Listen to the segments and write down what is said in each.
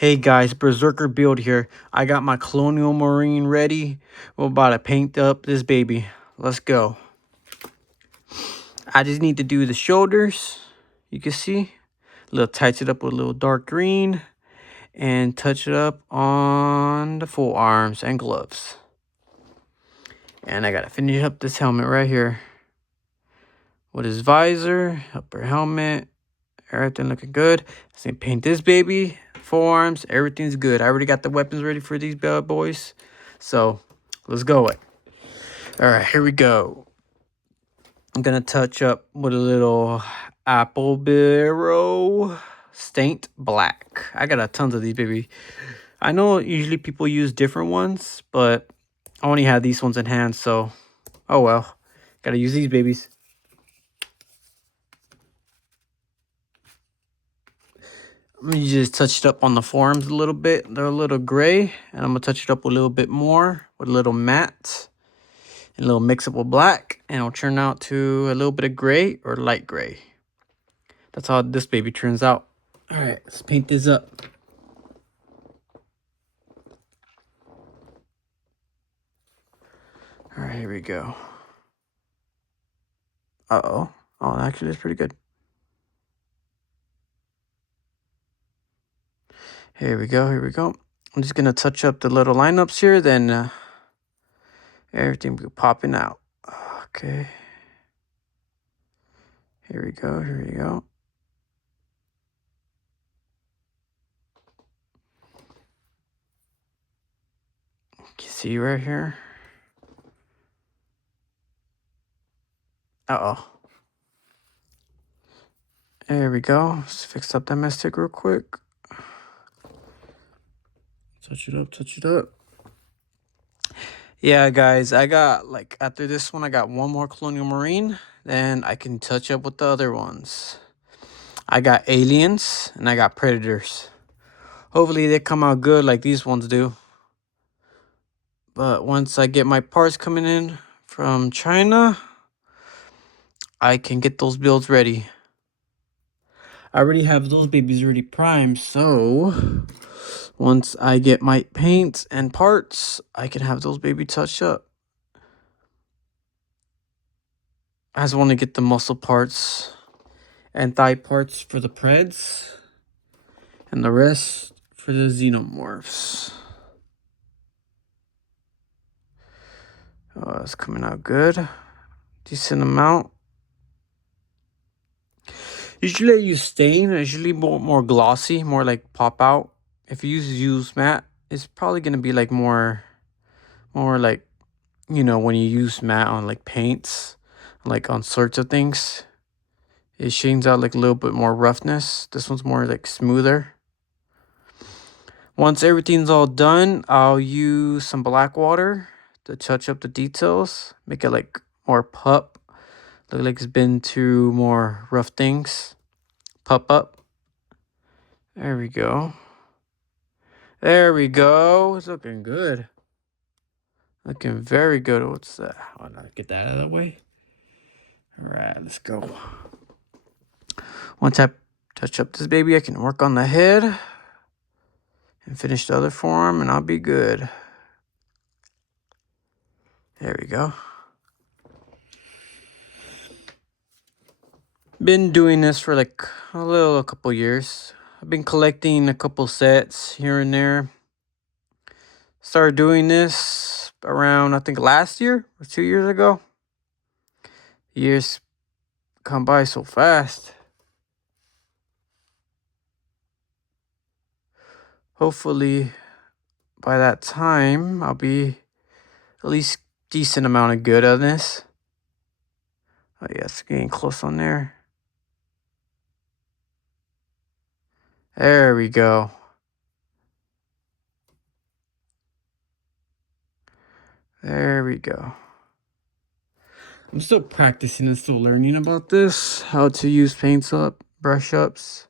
Hey guys, Berserker build here. I got my Colonial Marine ready. We're about to paint up this baby. Let's go. I just need to do the shoulders. You can see. A little touch it up with a little dark green. And touch it up on the forearms and gloves. And I gotta finish up this helmet right here. With his visor, upper helmet. Everything looking good. Let's paint this baby. Forearms, everything's good. I already got the weapons ready for these bad boys. So, let's go it. All right, here we go. I'm going to touch up with a little apple barrel stained black. I got a tons of these, baby. I know usually people use different ones, but I only had these ones in hand, so oh well. Got to use these babies. I'm going to just touch it up on the forearms a little bit. They're a little gray. And I'm going to touch it up a little bit more with a little matte. And a little mix up with black. And it'll turn out to a little bit of gray or light gray. That's how this baby turns out. Alright, let's paint this up. Alright, here we go. Uh-oh. Oh, actually, that's pretty good. Here we go, here we go. I'm just going to touch up the little lineups here, then everything will be popping out. Okay. Here we go, here we go. You can see right here. Uh-oh. There we go. Let's fix up that mistake real quick. Touch it up, touch it up. Yeah, guys, I got, like, after this one, I got one more Colonial Marine. Then I can touch up with the other ones. I got aliens, and I got predators. Hopefully, they come out good like these ones do. But once I get my parts coming in from China, I can get those builds ready. I already have those babies already primed, so once I get my paints and parts, I can have those baby touched up. I just want to get the muscle parts and thigh parts for the Preds, and the rest for the Xenomorphs. Oh, it's coming out good. Decent amount. Usually I use stain. Usually more glossy, more like pop out. If you use matte, it's probably gonna be like more like, you know, when you use matte on like paints, like on sorts of things, it shades out like a little bit more roughness. This one's more like smoother. Once everything's all done, I'll use some black water to touch up the details, make it like more pup. Look like it's been through more rough things. Pup up. There we go. There we go. It's looking good. Looking very good. What's that? I'll get that out of the way. All right, let's go. Once I touch up this baby, I can work on the head and finish the other forearm, and I'll be good. There we go. Been doing this for like a couple years. I've been collecting a couple sets here and there. Started doing this around, I think, last year or 2 years ago. Years come by so fast. Hopefully, by that time, I'll be at least decent amount of good on this. Oh yeah, it's getting close on there. There we go. There we go. I'm still practicing and still learning about this. How to use paints up, brush ups.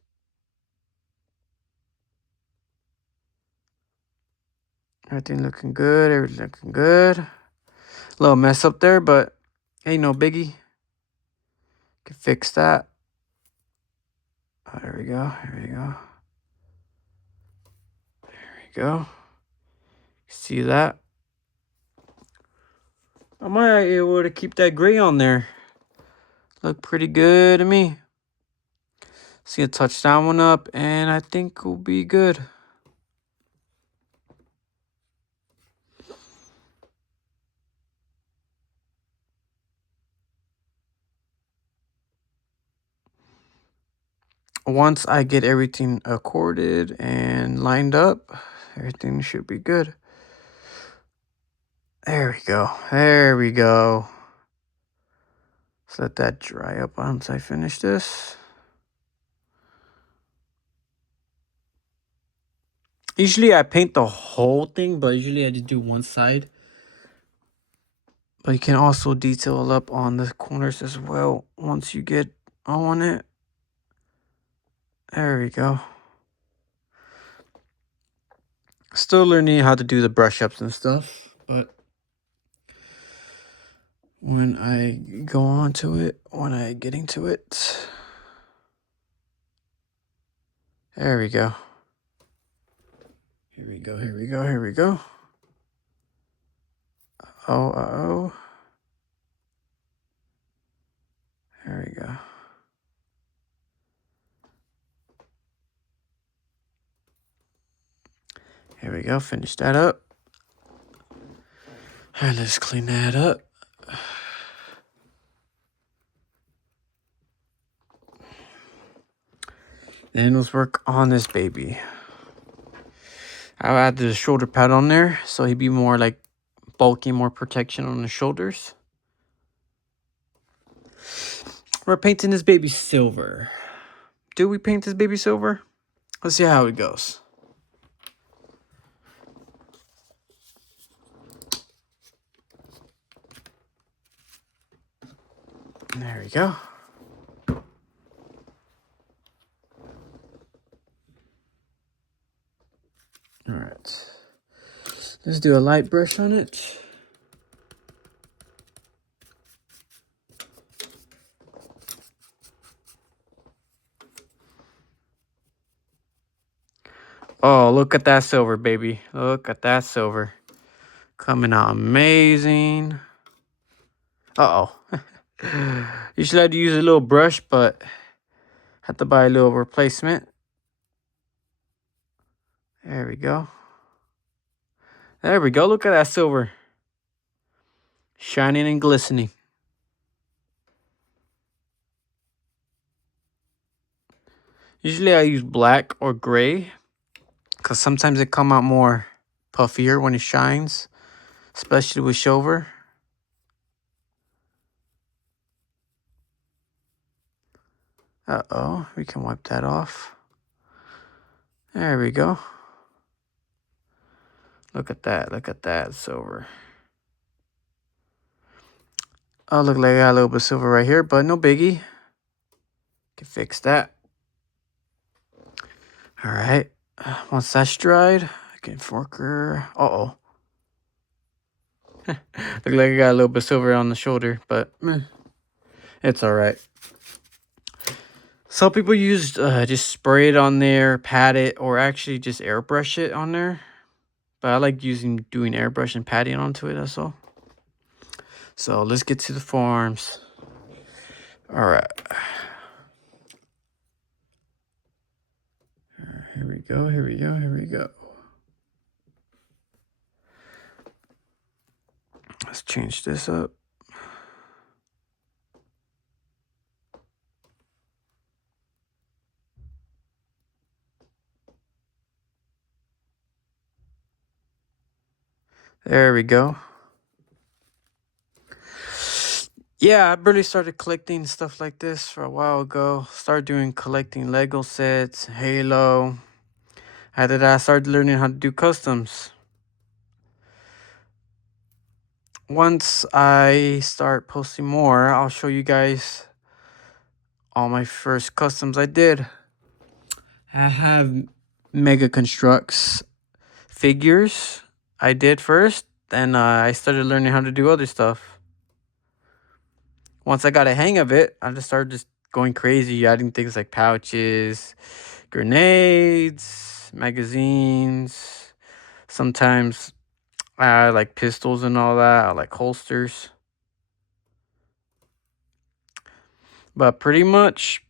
Everything looking good. Everything looking good. Little mess up there, but ain't no biggie. Can fix that. Oh, there we go. There we go. we go. See that? I might be able to keep that gray on there. Look pretty good to me. See, touch that one up, and I think we'll be good. Once I get everything accorded and lined up, everything should be good. There we go. There we go. Let's let that dry up once I finish this. Usually I paint the whole thing, but usually I just do one side. But you can also detail up on the corners as well once you get on it. There we go. Still learning how to do the brush ups and stuff, but when I go on to it, when I get into it, there we go. Here we go, here we go, here we go. Oh. There we go. Here we go, finish that up. All right, let's clean that up. Then let's work on this baby. I'll add the shoulder pad on there so he'd be more like bulky, more protection on the shoulders. We're painting this baby silver. Do we paint this baby silver? Let's see how it goes. There we go. All right. Let's do a light brush on it. Oh, look at that silver, baby. Look at that silver. Coming out amazing. Uh-oh. Usually I'd use a little brush, but had to buy a little replacement. There we go. There we go. Look at that silver. Shining and glistening. Usually I use black or gray because sometimes it come out more puffier when it shines, especially with silver. Uh-oh, we can wipe that off. There we go. Look at that silver. Oh, look like I got a little bit of silver right here, but no biggie. Can fix that. All right, once that's dried, I can fork her. Uh-oh. Look like I got a little bit of silver on the shoulder, but it's all right. Some people use just spray it on there, pat it, or actually just airbrush it on there. But I like doing airbrush and patting onto it, that's all. So let's get to the forearms. All right. Here we go, here we go, here we go. Let's change this up. There we go. Yeah, I really started collecting stuff like this for a while ago. Started collecting Lego sets, Halo. After that, I started learning how to do customs. Once I start posting more, I'll show you guys all my first customs I did. I have Mega Constructs figures I did first. Then I started learning how to do other stuff. Once I got a hang of it, I just started going crazy, adding things like pouches, grenades, magazines, Sometimes I add like pistols and all that, I like holsters. But pretty much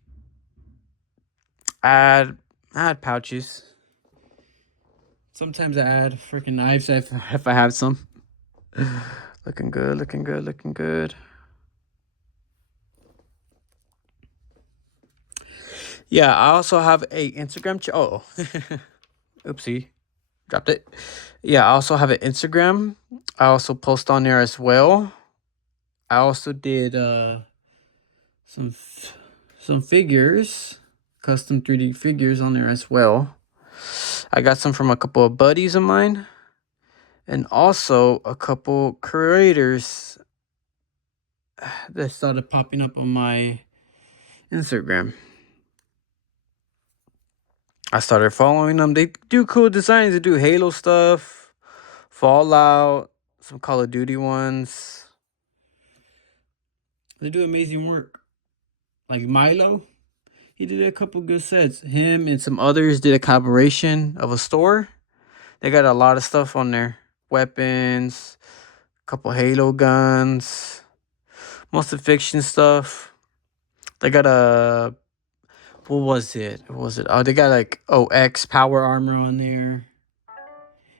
I add pouches. Sometimes I add freaking knives if I have some. Looking good, looking good, looking good. Yeah, I also have a Instagram. Oh, oopsie, dropped it. Yeah, I also have an Instagram. I also post on there as well. I also did some some figures, custom 3D figures on there as well. I got some from a couple of buddies of mine, and also a couple creators that started popping up on my Instagram. I started following them. They do cool designs. They do Halo stuff, Fallout, some Call of Duty ones. They do amazing work. Like Milo, he did a couple good sets. Him and some others did a collaboration of a store. They got a lot of stuff on there. Weapons, a couple Halo guns, most of fiction stuff. They got a what was it? What was it? Oh, they got like OX power armor on there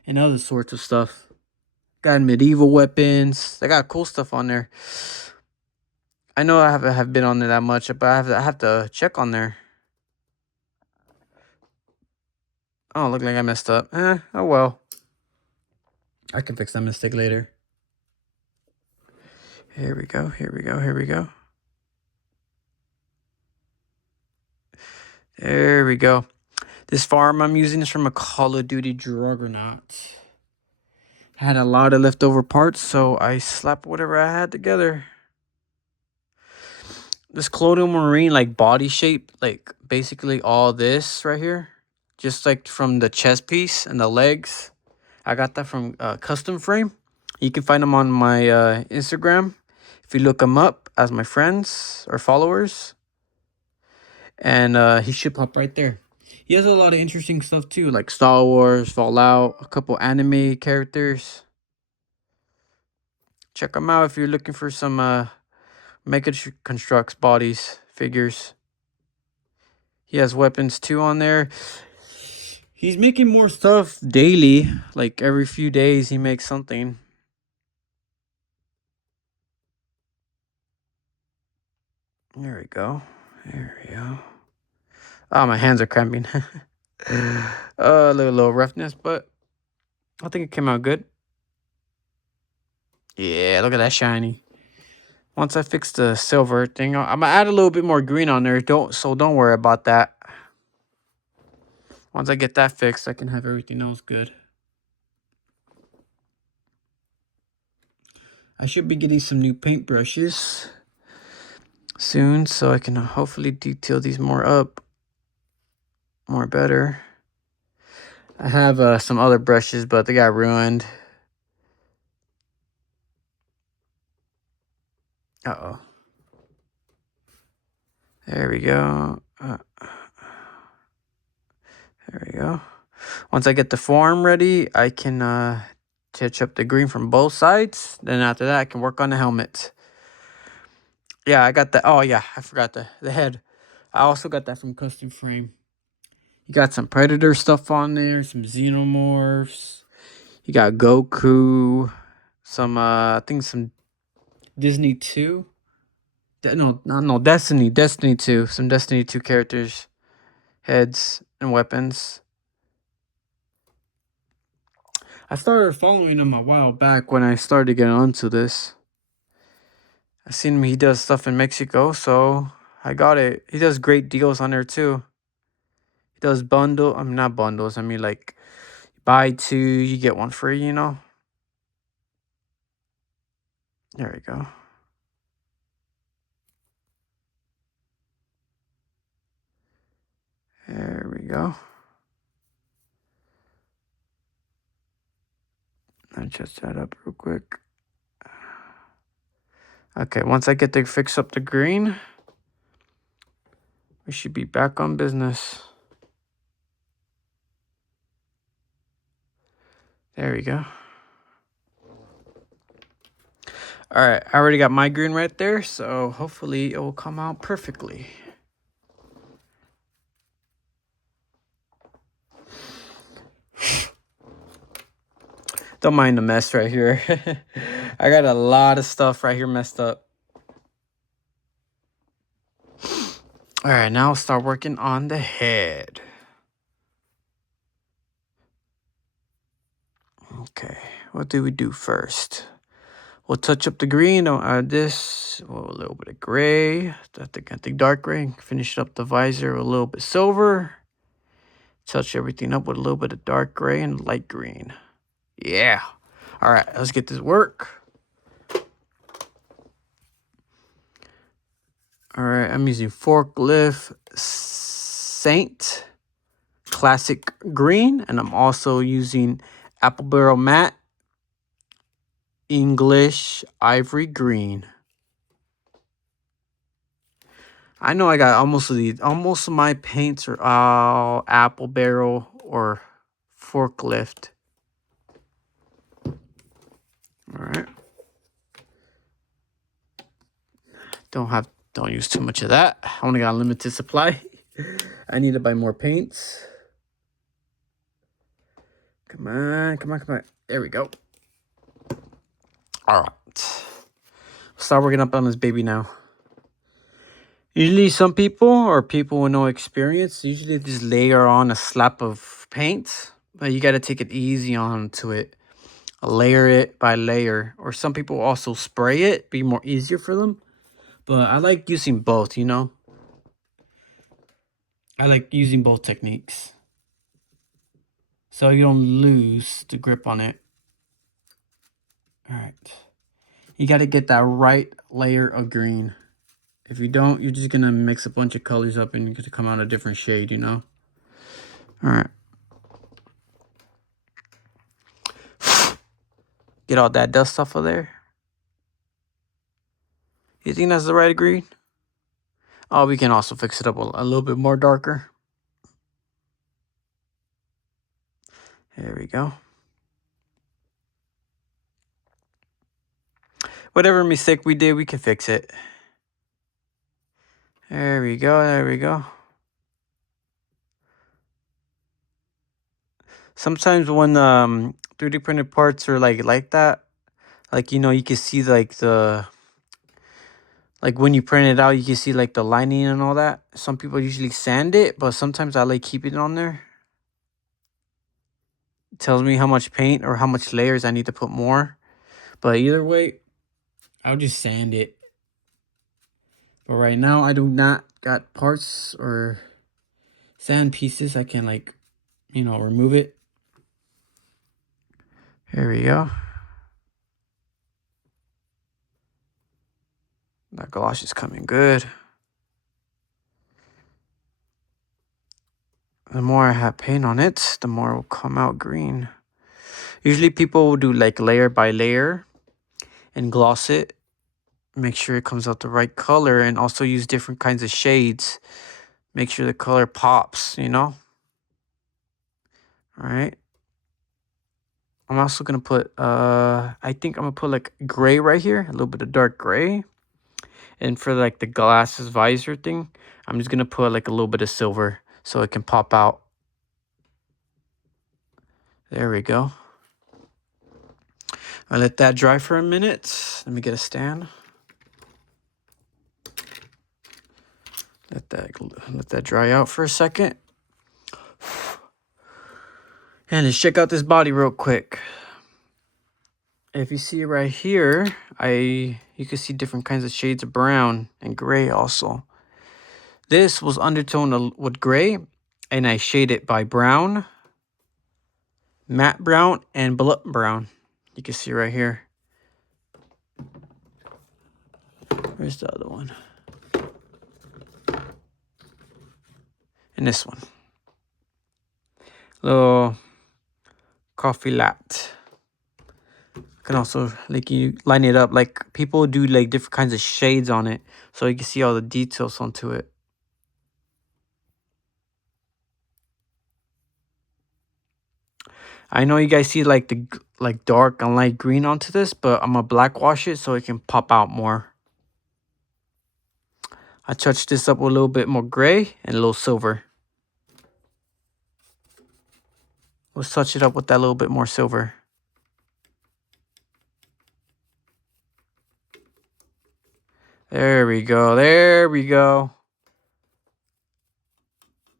and other sorts of stuff. Got medieval weapons. They got cool stuff on there. I know I haven't have been on there that much, but I have to check on there. Oh, look like I messed up. Oh well. I can fix that mistake later. Here we go. Here we go. Here we go. There we go. This farm I'm using is from a Call of Duty Juggernaut. I had a lot of leftover parts, so I slapped whatever I had together. This Colonial Marine, like body shape, like basically all this right here, just like from the chest piece and the legs. I got that from Custom Frame. You can find them on my Instagram if you look them up as my friends or followers. And he should pop right there. He has a lot of interesting stuff too, like Star Wars, Fallout, a couple anime characters. Check them out if you're looking for some Mega Constructs bodies, figures. He has weapons too on there. He's making more stuff daily. Like every few days he makes something. There we go. There we go. Oh, my hands are cramping. A little roughness, but I think it came out good. Yeah, look at that shiny. Once I fix the silver thing, I'm gonna add a little bit more green on there. Don't worry about that. Once I get that fixed, I can have everything else good. I should be getting some new paintbrushes soon, so I can hopefully detail these more better. I have some other brushes, but they got ruined. Uh-oh. There we go. There we go. Once I get the form ready, I can touch up the green from both sides. Then after that, I can work on the helmet. Yeah, I got that. Oh, yeah, I forgot the head. I also got that from Custom Frame. You got some Predator stuff on there, some Xenomorphs. You got Goku. Some, I think some Disney 2. No, Destiny 2. Some Destiny 2 characters, heads, and weapons. I started following him a while back when I started getting onto this. I seen him, he does stuff in Mexico, so I got it. He does great deals on there too. He does not bundles, I mean like buy two, you get one free, you know? There we go. There we go. Let me just that up real quick. Okay, once I get to fix up the green, we should be back on business. There we go. All right, I already got my green right there, so hopefully it will come out perfectly. Don't mind the mess right here. I got a lot of stuff right here messed up. All right, now I'll start working on the head. Okay, what do we do first? We'll touch up the green. I'll add this. A little bit of gray. I think dark gray. Finish up the visor with a little bit silver. Touch everything up with a little bit of dark gray and light green. Yeah. All right, let's get this work. All right, I'm using Forklift Saint Classic Green, and I'm also using Apple Barrel Matte English Ivory Green. I know I got almost of my paints are all Apple Barrel or Forklift. All right. Don't use too much of that. I only got a limited supply. I need to buy more paints. Come on, come on, come on. There we go. All right. Start working up on this baby now. Usually some people with no experience, usually just layer on a slap of paint. But you got to take it easy onto it. Layer it by layer. Or some people also spray it. Be more easier for them. But I like using both, you know. I like using both techniques. So you don't lose the grip on it. All right. You got to get that right layer of green. If you don't, you're just going to mix a bunch of colors up and you're going to come out a different shade, you know. All right. Get all that dust off of there. You think that's the right green? Oh, we can also fix it up a little bit more darker. There we go. Whatever mistake we did, we can fix it. There we go, there we go. Sometimes when 3D printed parts are like that, like, you know, you can see like when you print it out, you can see like the lining and all that. Some people usually sand it, but sometimes I like keeping it on there. It tells me how much paint or how much layers I need to put more. But either way, I'll just sand it. But right now, I do not got parts or sand pieces. I can, like, you know, remove it. Here we go. That gloss is coming good. The more I have paint on it, the more it will come out green. Usually people will do like layer by layer and gloss it. Make sure it comes out the right color and also use different kinds of shades. Make sure the color pops, you know? All right. I'm also going to put, I think I'm going to put like gray right here. A little bit of dark gray. And for like the glasses visor thing, I'm just going to put like a little bit of silver so it can pop out. There we go. I let that dry for a minute. Let me get a stand. Let that dry out for a second. And let's check out this body real quick. If you see right here, you can see different kinds of shades of brown and gray also. This was undertoned with gray, and I shaded it by brown, matte brown, and blood brown. You can see right here. Where's the other one? And this one. Little coffee latte. Can also, like, you line it up. Like, people do like different kinds of shades on it, so you can see all the details onto it. I know you guys see like the dark and light green onto this, but I'm gonna black wash it so it can pop out more. I touched this up with a little bit more gray and a little silver. Let's touch it up with that little bit more silver. There we go. There we go.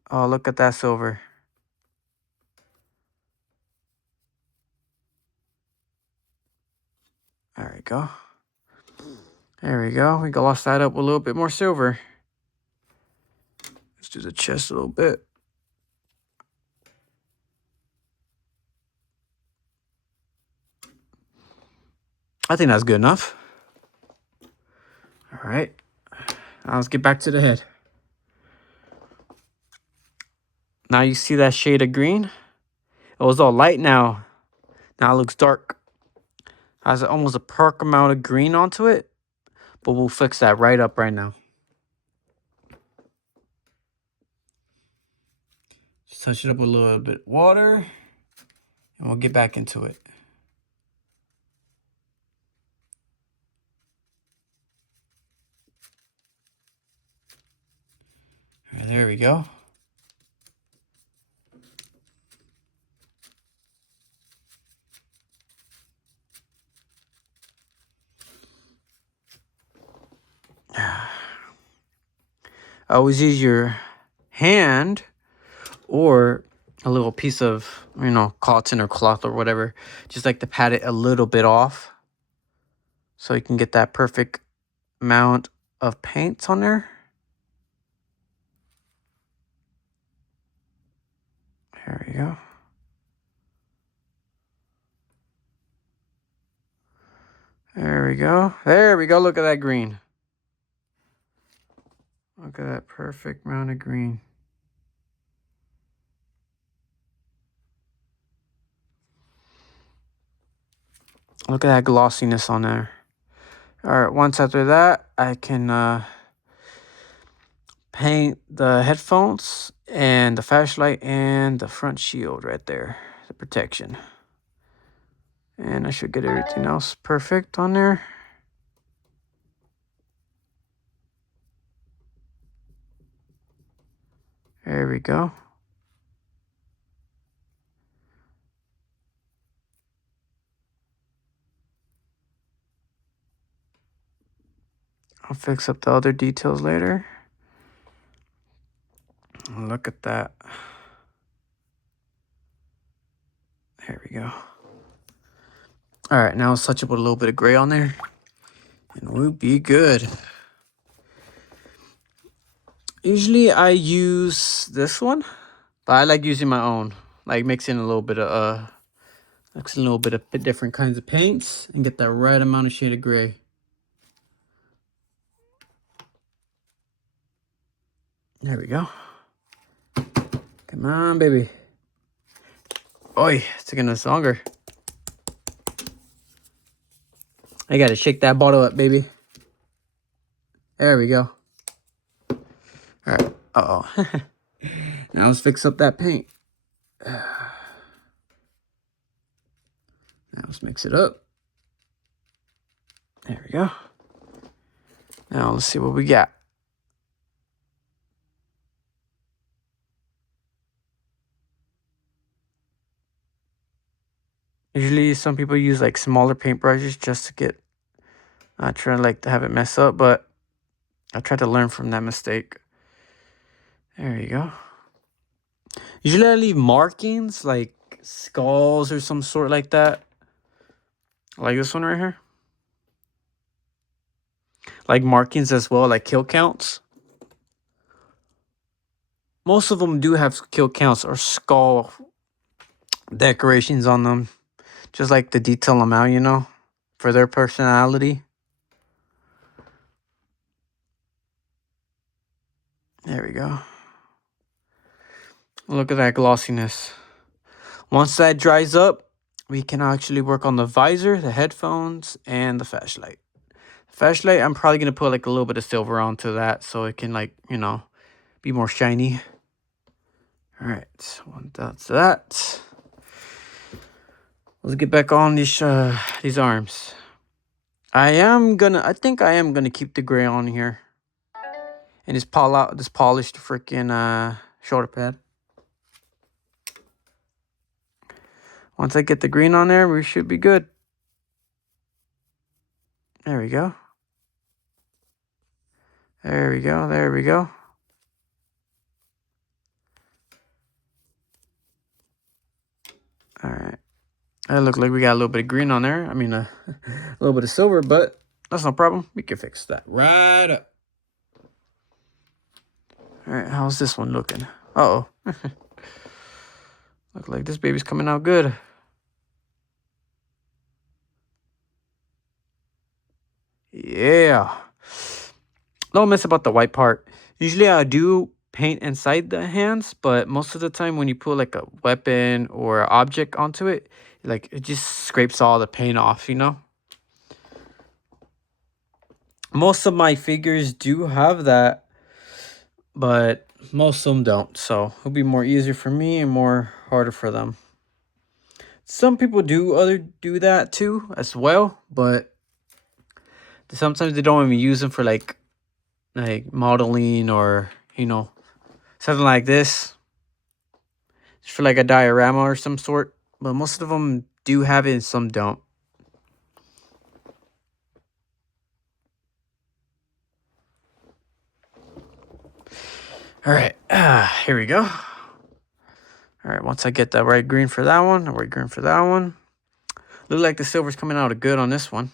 Oh, look at that silver. There we go. There we go. We glossed that up with a little bit more silver. Let's do the chest a little bit. I think that's good enough. All right. Now let's get back to the head. Now you see that shade of green? It was all light now. Now it looks dark. Has almost a perfect amount of green onto it. But we'll fix that right up right now. Just touch it up with a little bit of water. And we'll get back into it. All right, there we go. Always use your hand or a little piece of, cotton or cloth or whatever. Just like to pat it a little bit off so you can get that perfect amount of paint on there. There we go. There we go. There we go. Look at that green. Look at that perfect amount of green. Look at that glossiness on there. All right, once after that, I can paint the headphones and the flashlight and the front shield right there, the protection. And I should get everything else perfect on there. There we go. I'll fix up the other details later. Look at that. There we go. All right, now let's touch up with a little bit of gray on there. And we'll be good. Usually I use this one, but I like using my own. Like mixing a little bit of different kinds of paints and get that right amount of shade of gray. There we go. Come on, baby. Oi, it's taking us longer. I gotta shake that bottle up, baby. There we go. All right. Uh-oh. Now let's fix up that paint. Now let's mix it up. There we go. Now let's see what we got. Usually some people use like smaller paintbrushes just to get, not trying to have it mess up, but I tried to learn from that mistake. There you go. Usually I leave markings like skulls or some sort like that. Like this one right here. Like markings as well, like kill counts. Most of them do have kill counts or skull decorations on them. Just like to detail them out, for their personality. There we go. Look at that glossiness. Once that dries up, we can actually work on the visor, the headphones, and the flashlight. The flashlight, I'm probably going to put like a little bit of silver onto that so it can be more shiny. All right, one down to that. Let's get back on these arms. I think I am gonna keep the gray on here. And just polish the freaking shoulder pad. Once I get the green on there, we should be good. There we go. There we go. There we go. All right. It looks like we got a little bit of green on there. I mean, a little bit of silver, but that's no problem. We can fix that right up. All right. How's this one looking? Uh-oh. Look like this baby's coming out good. Yeah. Don't mess about the white part. Usually I do paint inside the hands, but most of the time when you put like a weapon or object onto it, like it just scrapes all the paint off, you know? Most of my figures do have that, but most of them don't. So it'll be more easier for me and more harder for them. Some people do that too as well, but sometimes they don't even use them for like modeling or, you know, something like this. Just for like a diorama or some sort. But most of them do have it and some don't. All right, here we go. All right, once I get that right green for that one, the right green for that one. Look like the silver's coming out good on this one.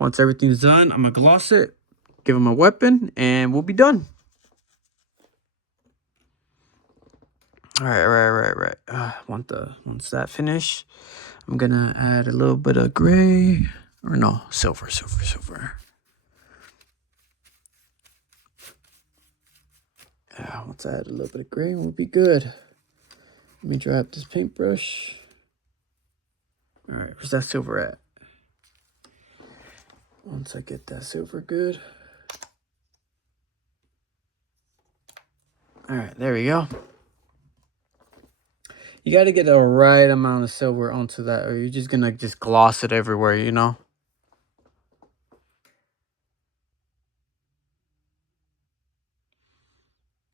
Once everything's done, I'm gonna gloss it, give him a weapon, and we'll be done. All right. Once that finish, I'm gonna add a little bit of gray, or no, silver. Once I add a little bit of gray, we'll be good. Let me dry up this paintbrush. All right, where's that silver at? Once I get that silver good. All right, there we go. You got to get the right amount of silver onto that, or you're just going to just gloss it everywhere, you know?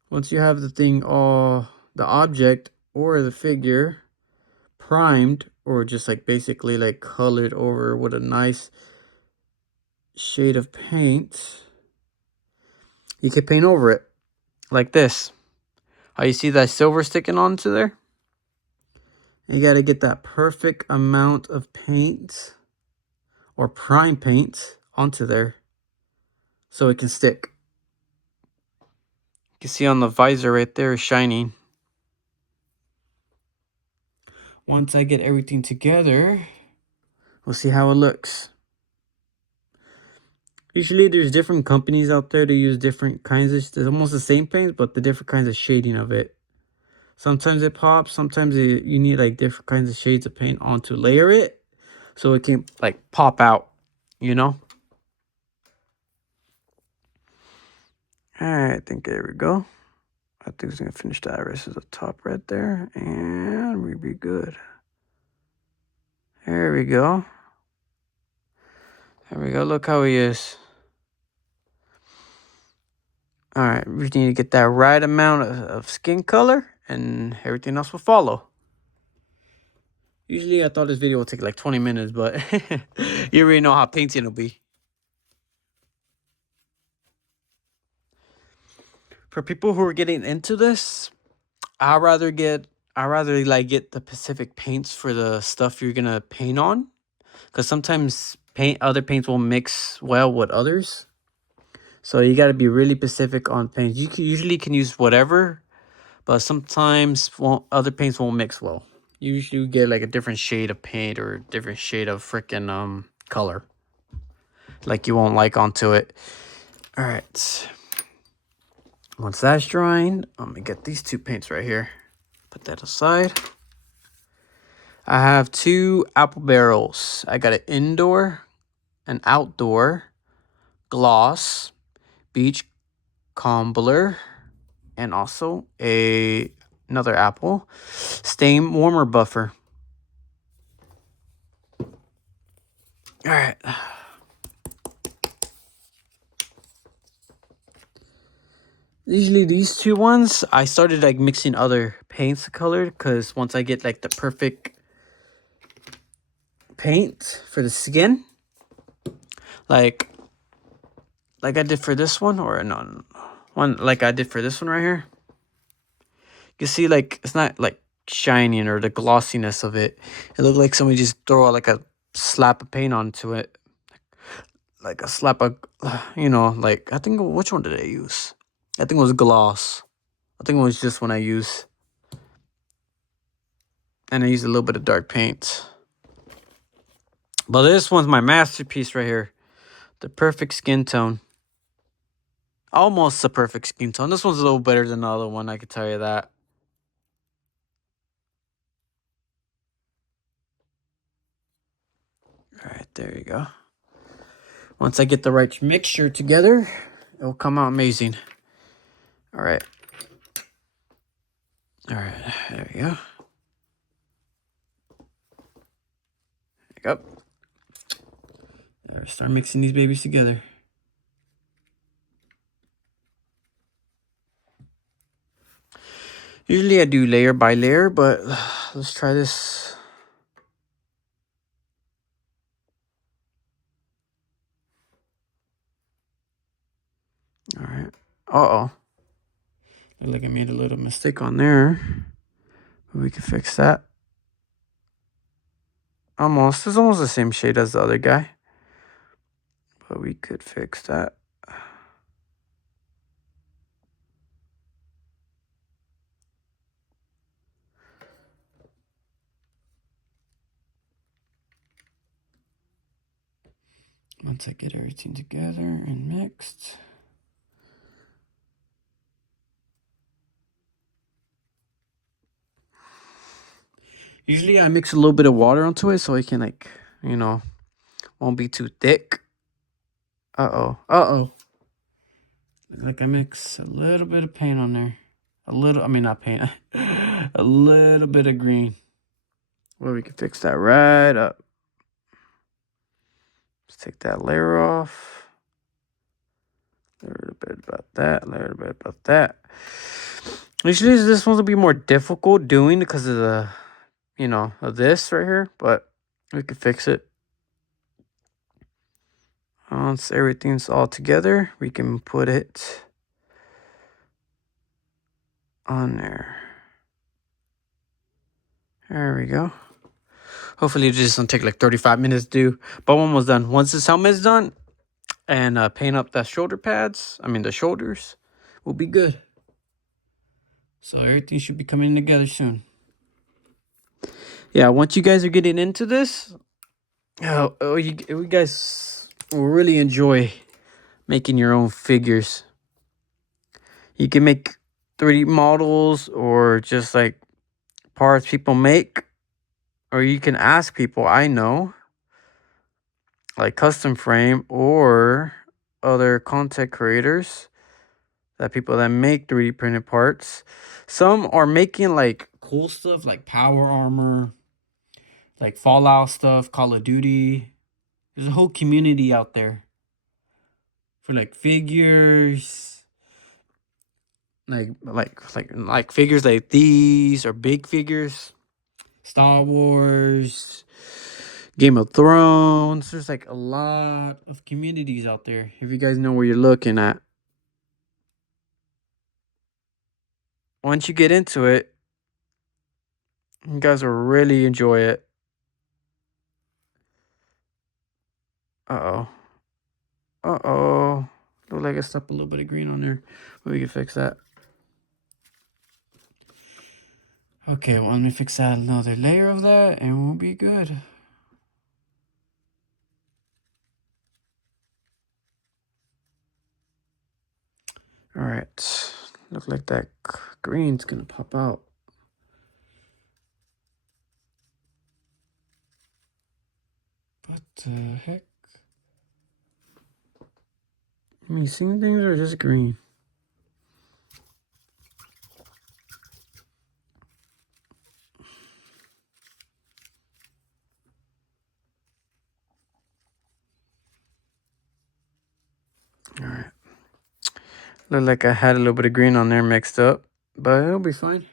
Once you have the thing all, the object or the figure primed, or just like basically like colored over with a nice shade of paint, you can paint over it like this. How you see that silver sticking onto there? You got to get that perfect amount of paint or prime paint onto there so it can stick. You can see on the visor right there is shining. Once I get everything together, we'll see how it looks. Usually there's different companies out there that use different kinds of, it's almost the same paint, but the different kinds of shading of it. Sometimes it pops, sometimes you need like different kinds of shades of paint on to layer it so it can like pop out, you know? All right, I think there we go. I think it's gonna finish that rest of the top right there, and we'll be good. There we go. There we go. Look how he is. All right, we just need to get that right amount of skin color, and everything else will follow. Usually, I thought this video would take like 20 minutes, but you already know how painting will be. For people who are getting into this, I'd rather like get the specific paints for the stuff you're gonna paint on, because sometimes other paints will mix well with others. So you got to be really specific on paints. You usually can use whatever, but sometimes other paints won't mix well. You usually get like a different shade of paint or a different shade of freaking color, like you won't like onto it. All right. Once that's drying, I'm gonna get these two paints right here. Put that aside. I have two apple barrels. I got an indoor and outdoor gloss, beach cobbler, and also another apple stain warmer buffer. All right. Usually these two ones, I started like mixing other paints colored because once I get like the perfect paint for the skin, like I did for this one, or no, one like I did for this one right here. You see, like it's not like shining or the glossiness of it. It looked like somebody just throw like a slap of paint onto it, like a slap of, like I think which one did I use? I think it was gloss. I think it was just when I used, and I used a little bit of dark paint. But this one's my masterpiece right here. The perfect skin tone. Almost a perfect skin tone. This one's a little better than the other one, I can tell you that. Alright, there you go. Once I get the right mixture together, it'll come out amazing. Alright. Alright, there you go. There you go. Alright, start mixing these babies together. Usually I do layer by layer, but let's try this. Alright. Uh-oh. Look like I made a little mistake on there. But we can fix that. Almost. It's almost the same shade as the other guy. But we could fix that. Once I get everything together and mixed. Usually I mix a little bit of water onto it so it can won't be too thick. Uh-oh. Uh-oh. Like I mix a little bit of paint on there. Not paint. A little bit of green. Well, we can fix that right up. Let's take that layer off. A little bit about that. A little bit about that. Usually this one will be more difficult doing because of the, of this right here. But we can fix it. Once everything's all together, we can put it on there. There we go. Hopefully it just doesn't take like 35 minutes to do. But I'm almost done. Once this helmet's done and paint up the shoulder pads, the shoulders, we'll be good. So everything should be coming together soon. Yeah, once you guys are getting into this, you guys will really enjoy making your own figures. You can make 3D models or just like parts people make, or you can ask people I know, like Custom Frame or other content creators, that people that make 3D printed parts. Some are making like cool stuff like Power Armor, like Fallout stuff, Call of Duty. There's a whole community out there for like figures, like figures like these or big figures, Star Wars, Game of Thrones. There's like a lot of communities out there if you guys know where you're looking at. Once you get into it, you guys will really enjoy it. Uh-oh. Uh-oh. Look like I stuck a little bit of green on there. But we can fix that. Okay, well, let me fix that another layer of that and we'll be good. Alright. Look like that green's gonna pop out. What the heck? Am I seeing things or just green? Looked like I had a little bit of green on there mixed up, but it'll be fine.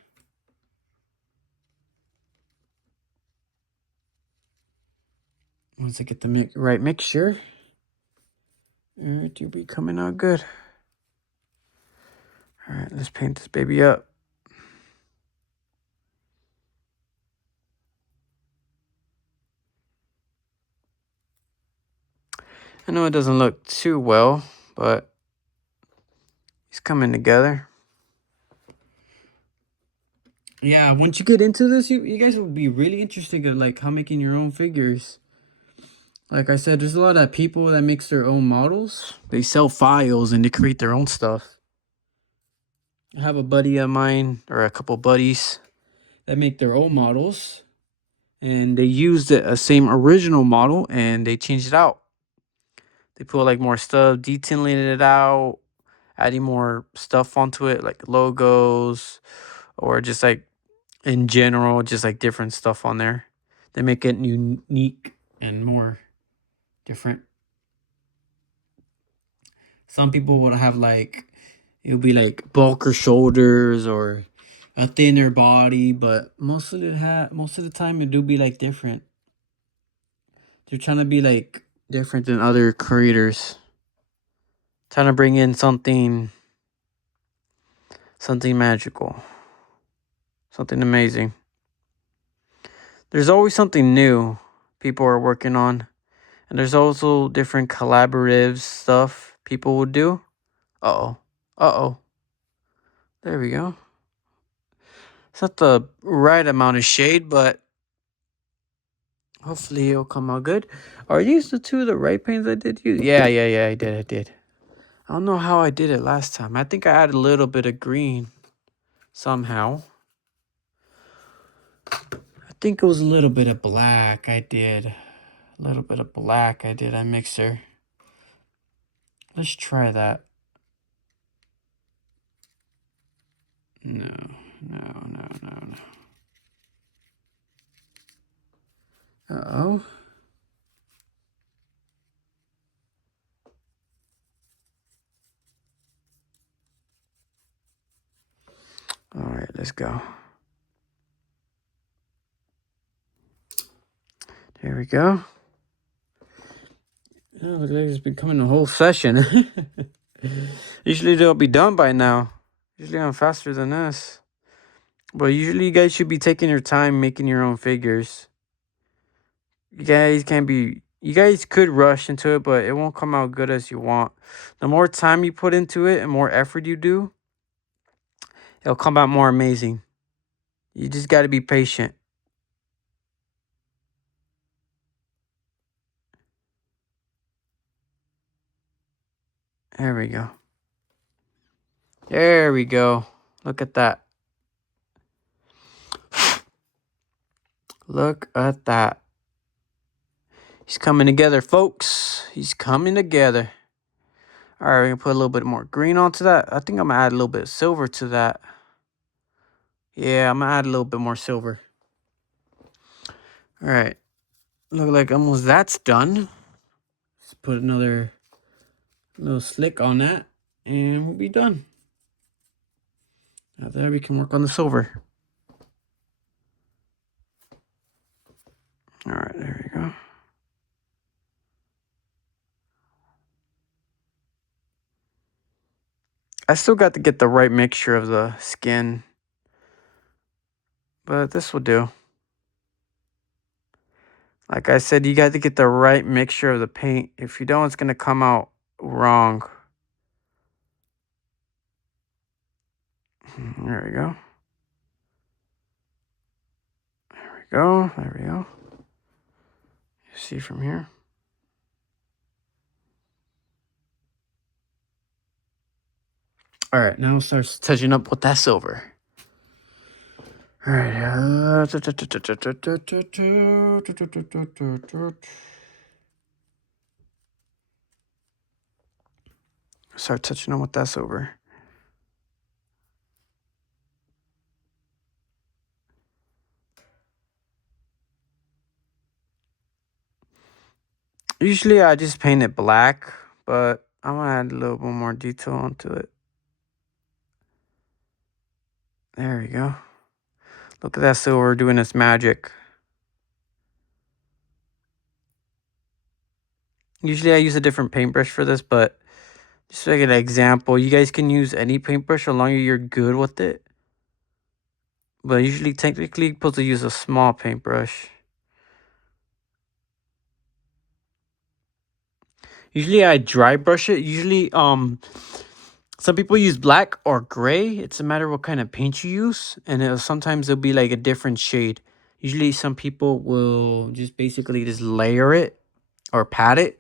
Once I get the right mixture, it'll be coming out good. All right, let's paint this baby up. I know it doesn't look too well, but it's coming together. Yeah, once you get into this, you guys will be really interested in like how making your own figures. Like I said, there's a lot of people that makes their own models. They sell files and they create their own stuff. I have a buddy of mine, or a couple buddies, that make their own models. And they used the same original model and they changed it out. They put like more stuff, detailing it out, adding more stuff onto it, like logos, or just like in general, just like different stuff on there. They make it unique and more different. Some people would have like, it would be like bulker shoulders or a thinner body, but most of the time it do be like different. They're trying to be like different than other creators. Trying to bring in something magical. Something amazing. There's always something new people are working on. And there's also different collaborative stuff people will do. Uh-oh. Uh-oh. There we go. It's not the right amount of shade, but hopefully it'll come out good. Are these the two of the right paints I did use? Yeah, I did. I don't know how I did it last time. I think I added a little bit of green somehow. I think it was a little bit of black I did. A little bit of black I did on mixer. Let's try that. No. Uh-oh. All right, let's go. There we go. Oh, looks like it's becoming a whole session. Usually they'll be done by now. Usually I'm faster than this. But usually you guys should be taking your time making your own figures. You guys could rush into it, but it won't come out good as you want. The more time you put into it and more effort you do, it'll come out more amazing. You just got to be patient. There we go. There we go. Look at that. Look at that. He's coming together, folks. He's coming together. All right, we're going to put a little bit more green onto that. I think I'm going to add a little bit of silver to that. Yeah, I'm going to add a little bit more silver. All right. Look like almost that's done. Let's put another little slick on that, and we'll be done. Now there we can work on the silver. All right, there we go. I still got to get the right mixture of the skin, but this will do. Like I said, you got to get the right mixture of the paint. If you don't, it's going to come out wrong. There we go. There we go. You see from here. All right, now we'll start touching up with that silver. All right. Start touching on with that silver. Usually I just paint it black, but I'm gonna add a little bit more detail onto it. There we go. Look at that silver doing its magic. Usually I use a different paintbrush for this, but just like an example, you guys can use any paintbrush as long as you're good with it. But usually, technically, you're supposed to use a small paintbrush. Usually I dry brush it. Usually, some people use black or gray. It's a matter of what kind of paint you use. And sometimes it'll be like a different shade. Usually some people will just basically just layer it or pat it.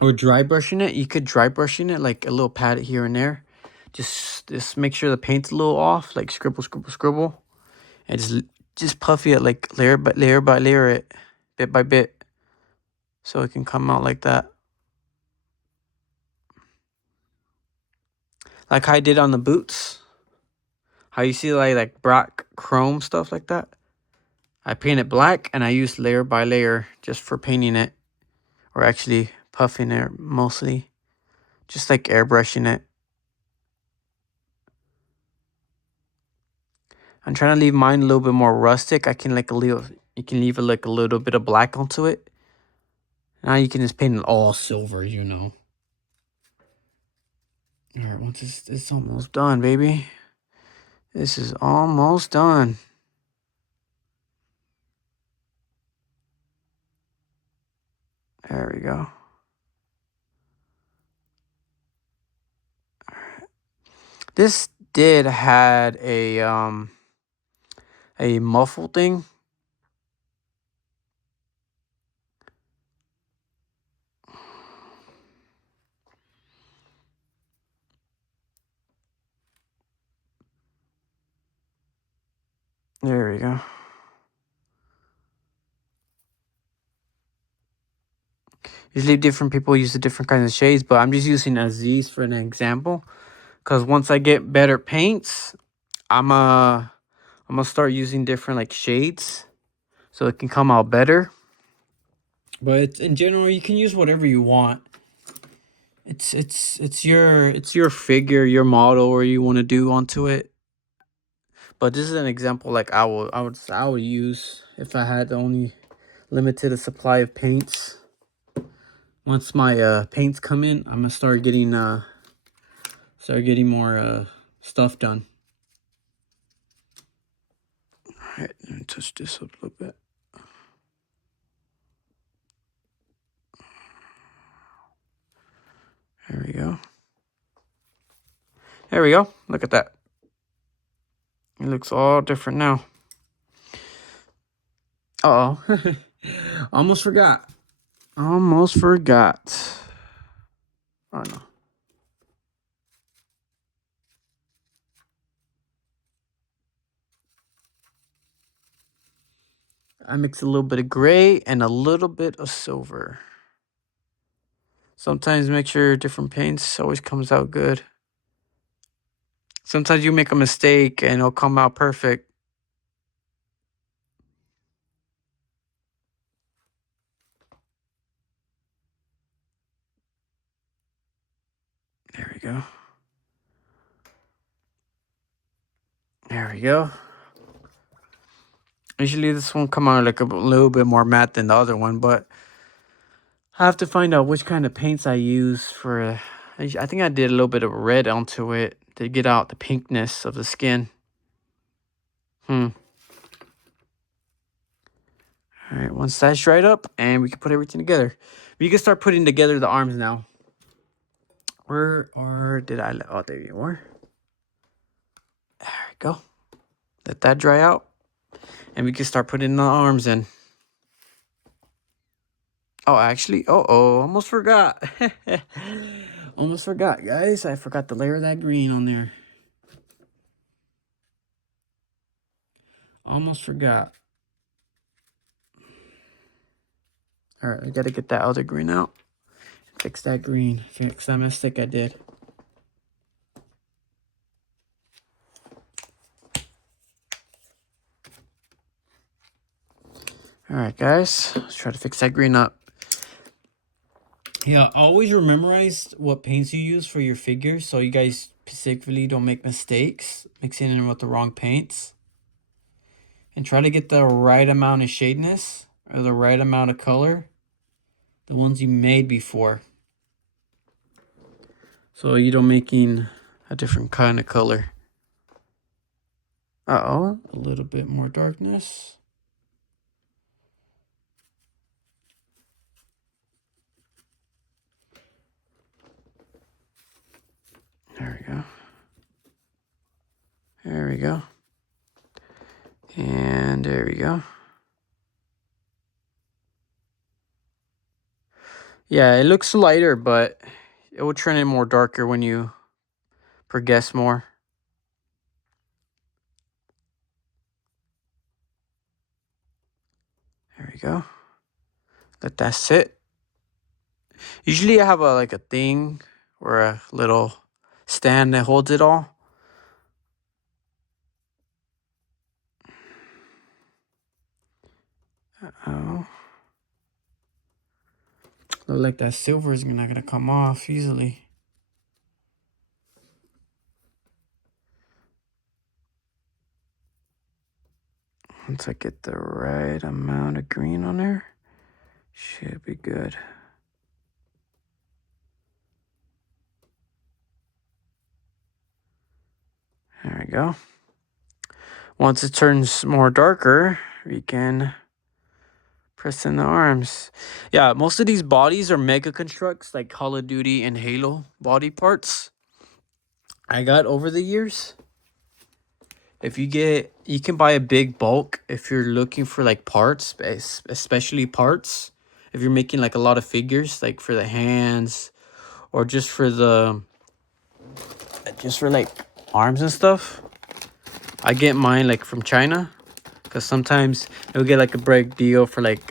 Or dry brushing it. You could dry brushing it like a little pat it here and there. Just make sure the paint's a little off. Like scribble, scribble, scribble. And just puffy it like layer by layer by layer it. Bit by bit. So it can come out like that. Like how I did on the boots. How you see like black chrome stuff like that. I painted black and I used layer by layer just for painting it. Or actually puffing it mostly. Just like airbrushing it. I'm trying to leave mine a little bit more rustic. I can like you can leave it like a little bit of black onto it. Now you can just paint it all silver, you know. Alright, once it's almost done, baby. This is almost done. There we go. This did had a muffle thing. There we go. Usually different people use the different kinds of shades, but I'm just using Aziz for an example. Because once I get better paints, I'm gonna start using different like shades. So it can come out better. But in general, you can use whatever you want. It's your figure, your model, or you want to do onto it. But this is an example like I would use if I had only limited supply of paints. Once my paints come in, I'm gonna start getting more stuff done. All right, let me touch this up a little bit. There we go. There we go. Look at that. It looks all different now. Uh oh. Almost forgot. Almost forgot. Oh no. I mix a little bit of gray and a little bit of silver. Sometimes make sure different paints always comes out good. Sometimes you make a mistake and it'll come out perfect. There we go. There we go. Usually this one come out like a little bit more matte than the other one, but I have to find out which kind of paints I use for. I think I did a little bit of red onto it to get out the pinkness of the skin. All right, once that's dried up, and we can put everything together. We can start putting together the arms now. Or did I? Oh, there you are. There we go. Let that dry out, and we can start putting the arms in. Oh, actually, almost forgot. Almost forgot, guys. I forgot to layer that green on there. Almost forgot. All right, I gotta get that other green out. Fix that green. Fix that mistake I did. All right, guys. Let's try to fix that green up. Yeah, always memorize what paints you use for your figures so you guys specifically don't make mistakes mixing in with the wrong paints. And try to get the right amount of shadeness or the right amount of color, the ones you made before. So you don't making a different kind of color. Uh-oh, a little bit more darkness. There we go. There we go. And there we go. Yeah, it looks lighter, but it will turn in more darker when you progress more. There we go. Let that sit. Usually I have like a thing or a little stand that holds it all. Uh-oh. Look like that silver is not gonna come off easily. Once I get the right amount of green on there, should be good. There we go. Once it turns more darker, we can press in the arms. Yeah, most of these bodies are mega constructs like Call of Duty and Halo body parts I got over the years. If you can buy a big bulk if you're looking for like parts, especially parts. If you're making like a lot of figures, like for the hands or just for like arms and stuff. I get mine like from China because sometimes you'll get like a break deal for like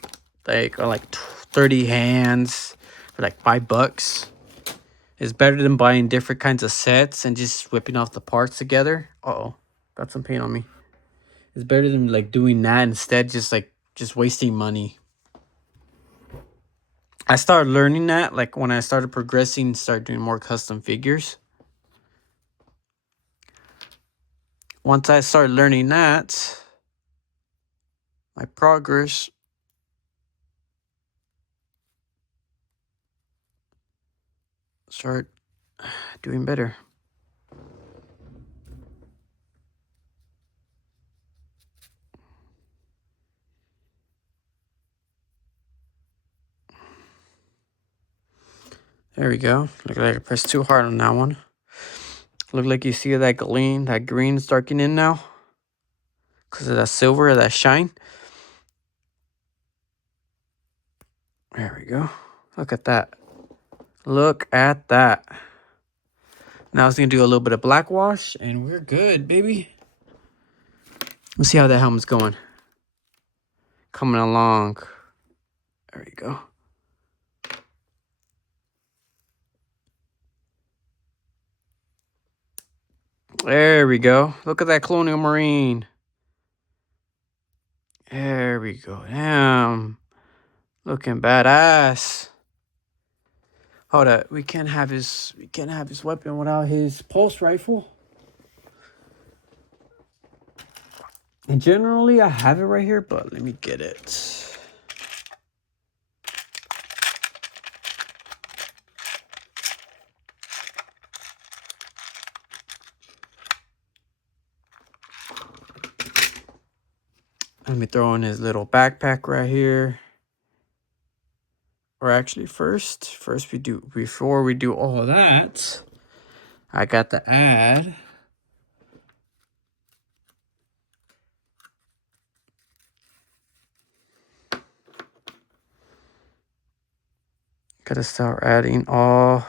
30 hands for like $5. It's better than buying different kinds of sets and just whipping off the parts together. Uh-oh, got some paint on me. It's better than like doing that instead, just wasting money. I started learning that like when I started progressing, start doing more custom figures. Once I started learning that, my progress started doing better. There we go. Look like I pressed too hard on that one. Look like you see that green is darkening in now. Because of that silver, that shine. There we go. Look at that. Look at that. Now it's going to do a little bit of black wash. And we're good, baby. Let's see how that helmet's going. Coming along. There we go. There we go. Look at that Colonial Marine. There we go. Damn. Looking badass. Hold up. We can't have his weapon without his pulse rifle. And generally I have it right here, but let me get it. Let me throw in his little backpack right here. Or actually before we do all of that, I got to add gotta start adding all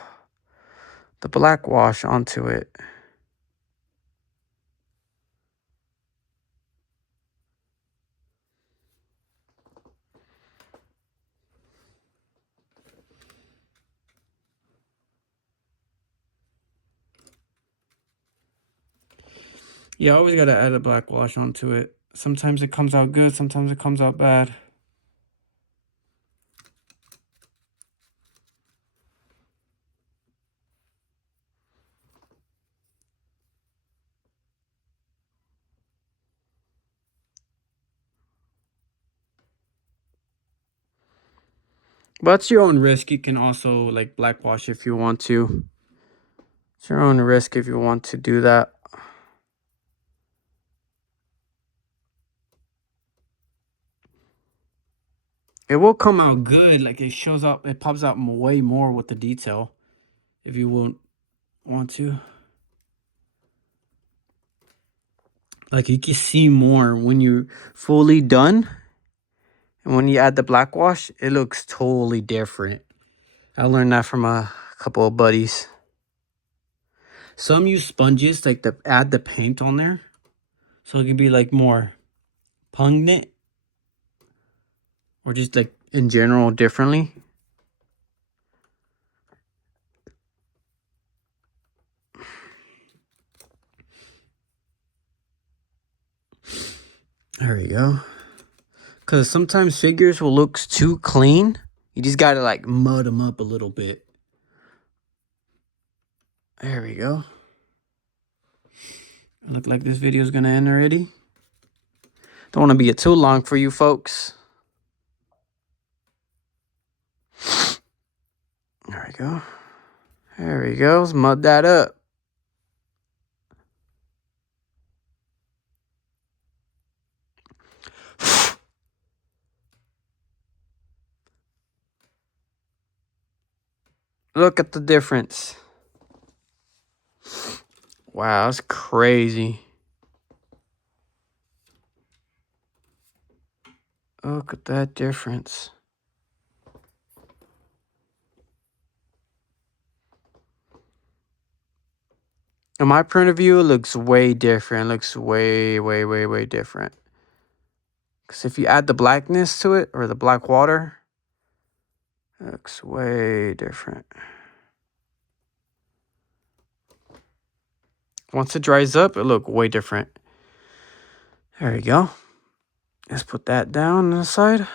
the black wash onto it. Yeah, I always gotta add a black wash onto it. Sometimes it comes out good, sometimes it comes out bad. But it's your own risk. You can also like blackwash if you want to. It's your own risk if you want to do that. It will come out good. Like it shows up, it pops out way more with the detail if you won't want to. Like you can see more when you're fully done. And when you add the black wash, it looks totally different. I learned that from a couple of buddies. Some use sponges like to add the paint on there. So it could be like more pungent. Or just like in general differently. There we go. Because sometimes figures will look too clean. You just got to like mud them up a little bit. There we go. Look like this video is going to end already. Don't want to be too long for you folks. There we go. There we go. Let's mud that up. Look at the difference. Wow, that's crazy. Look at that difference. In my point of view, it looks way different. It looks way, way, way, way different. Because if you add the blackness to it, or the black water, it looks way different. Once it dries up, it'll look way different. There you go. Let's put that down on the side.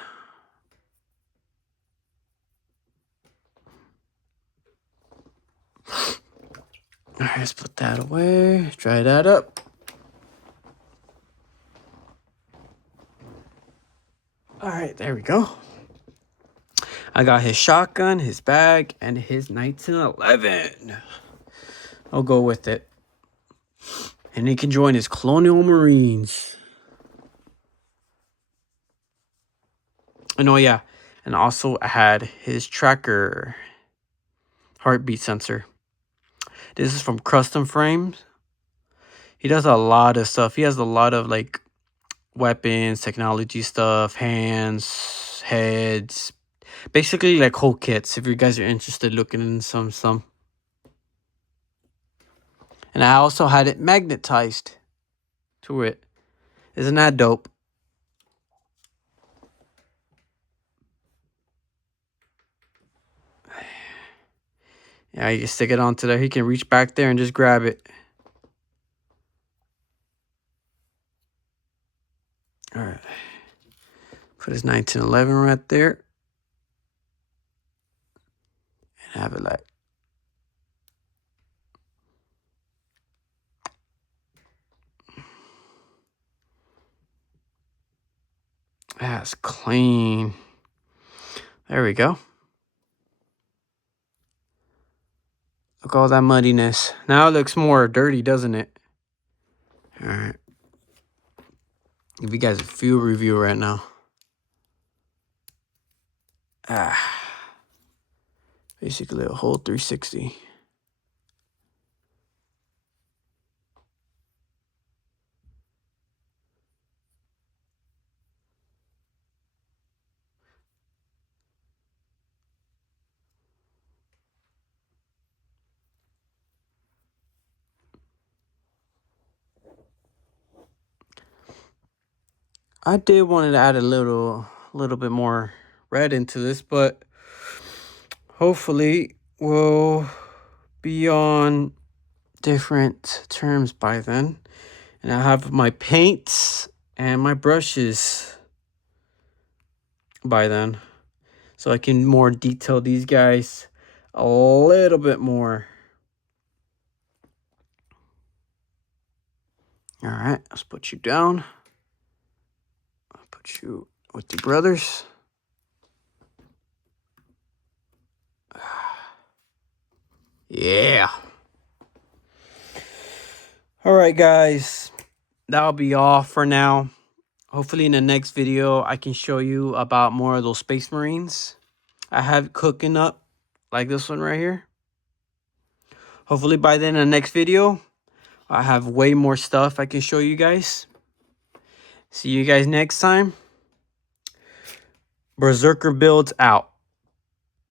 All right, let's put that away. Dry that up. All right, there we go. I got his shotgun, his bag, and his 1911. I'll go with it. And he can join his Colonial Marines. And oh yeah, and also I had his tracker heartbeat sensor. This is from Custom Frames. He does a lot of stuff. He has a lot of like weapons, technology stuff, hands, heads, basically like whole kits. If you guys are interested looking in some. And I also had it magnetized to it. Isn't that dope? Yeah, you can stick it onto there. He can reach back there and just grab it. All right. Put his 1911 right there. And have it like. That's clean. There we go. Look at all that muddiness. Now it looks more dirty, doesn't it? All right. Give you guys a fuel review right now. Basically a whole 360. I did want to add a little bit more red into this, but hopefully we'll be on different terms by then. And I have my paints and my brushes by then. So I can more detail these guys a little bit more. All right, let's put you down. I'll put you with the brothers. Yeah. All right, guys. That'll be all for now. Hopefully in the next video, I can show you about more of those Space Marines I have cooking up, like this one right here. Hopefully by then in the next video, I have way more stuff I can show you guys. See you guys next time. Berserker Builds out.